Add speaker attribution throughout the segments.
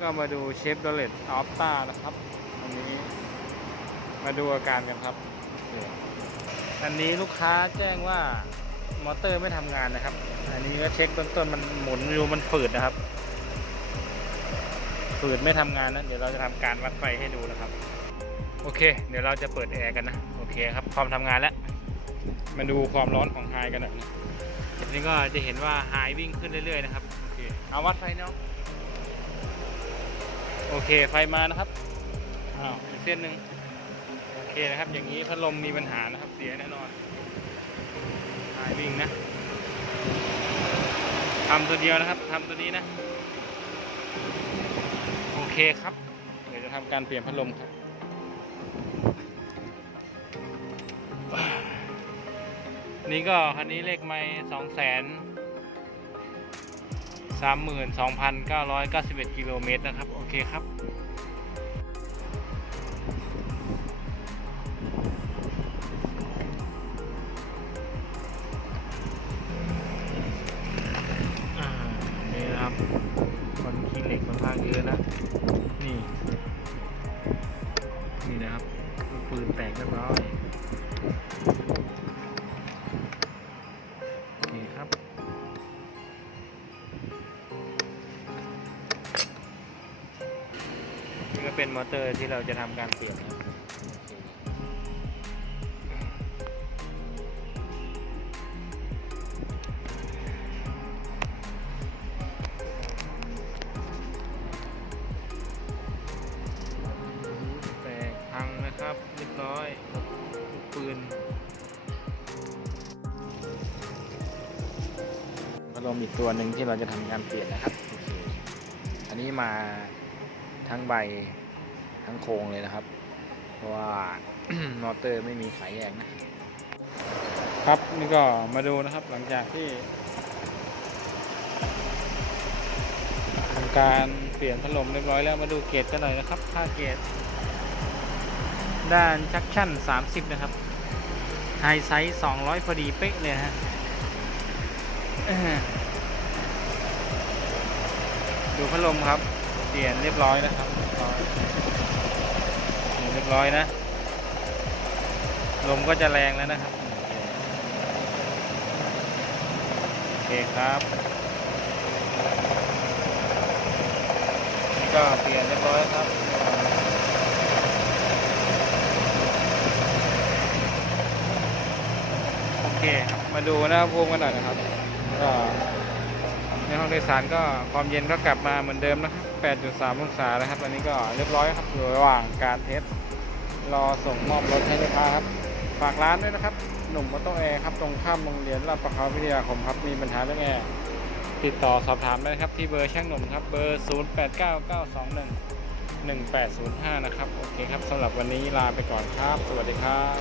Speaker 1: ก็มาดูเชฟโดเลตออฟต้านะครับอันนี้มาดูอาการกันครับอันนี้ลูกค้าแจ้งว่ามอเตอร์ไม่ทำงานนะครับ อันนี้ก็เช็คเบื้องต้นมันหมุนอยู่มันฝืดนะครับ ฝืดไม่ทำงานนะ เดี๋ยวเราจะทำการวัดไฟให้ดูนะครับ โอเค เดี๋ยวเราจะเปิดแอร์กันนะ โอเคครับ ความทำงานแล้ว มาดูความร้อนของไฮกันหน่อยนะทีนี้ก็จะเห็นว่าไฮวิ่งขึ้นเรื่อยๆนะครับ โอเค เอาวัดไฟเนาะ โอเคไฟมานะครับอ้าวอีกเส้นหนึ่งโอเคนะครับ อย่างนี้พัดลมมีปัญหานะครับเสียแน่นอนไฮวิ่งนะทำตัวเดียวนะครับทำตัวนี้นะ โอเคครับ เดี๋ยวจะทำการเปลี่ยนพัดลมครับนี่ก็คันนี้เลขไม่สองแสน สามหมื่นสองพันเก้าร้อยเก้าสิบเอ็ดกิโลเมตรนะครับ โอเคครับนี่นะครับ คนขี้เหล็กค่อนข้างเยอะนะ นี่ นี่นะครับ ปืนแตกเรียบร้อย เป็นมอเตอร์ที่เราจะทำการเปลี่ยนนะครับแตกพังนะครับเรียบร้อยลูกปืนพัดลมอีกตัวหนึ่งที่เราจะทำการเปลี่ยนนะครับ อันนี้มาทั้งใบ ทั้งโครงเลยนะครับ เพราะว่ามอเตอร์ไม่มีขายแยกนะครับนี่ก็มาดูนะครับหลังจากที่ทำการเปลี่ยนพัดลมเรียบร้อยแล้วมาดูเกจกันหน่อยนะครับค่าเกจด้านจักชั่น 30 นะครับไฮไซส์200 พอดีเป๊ะเลยฮะดูพัดลมครับ เปลี่ยนเรียบร้อยนะครับ เรียบร้อยนะ ลมก็จะแรงแล้วนะครับ โอเคครับนี่ก็เปลี่ยนเรียบร้อยครับโอเคครับมาดูอุณหภูมิกันหน่อยนะครับก็ในห้องโดยสารก็ความเย็นก็กลับมาเหมือนเดิมนะครับ 8.3 องศานะครับอันนี้ก็เรียบร้อยครับอยู่ระหว่างการเทส รอส่งมอบรถให้ลูกค้าครับฝากร้านด้วยนะครับ หนุ่มมอเตอร์แอร์ครับ ตรงข้ามโรงเรียนลาดประเขาวิทยาคมครับ มีปัญหาเรื่องแอร์ติดต่อสอบถามได้ครับที่เบอร์ช่างหนุ่มครับ เบอร์ 089921 1805 นะครับ โอเคครับสำหรับวันนี้ลาไปก่อนครับ สวัสดีครับ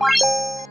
Speaker 2: Thank you.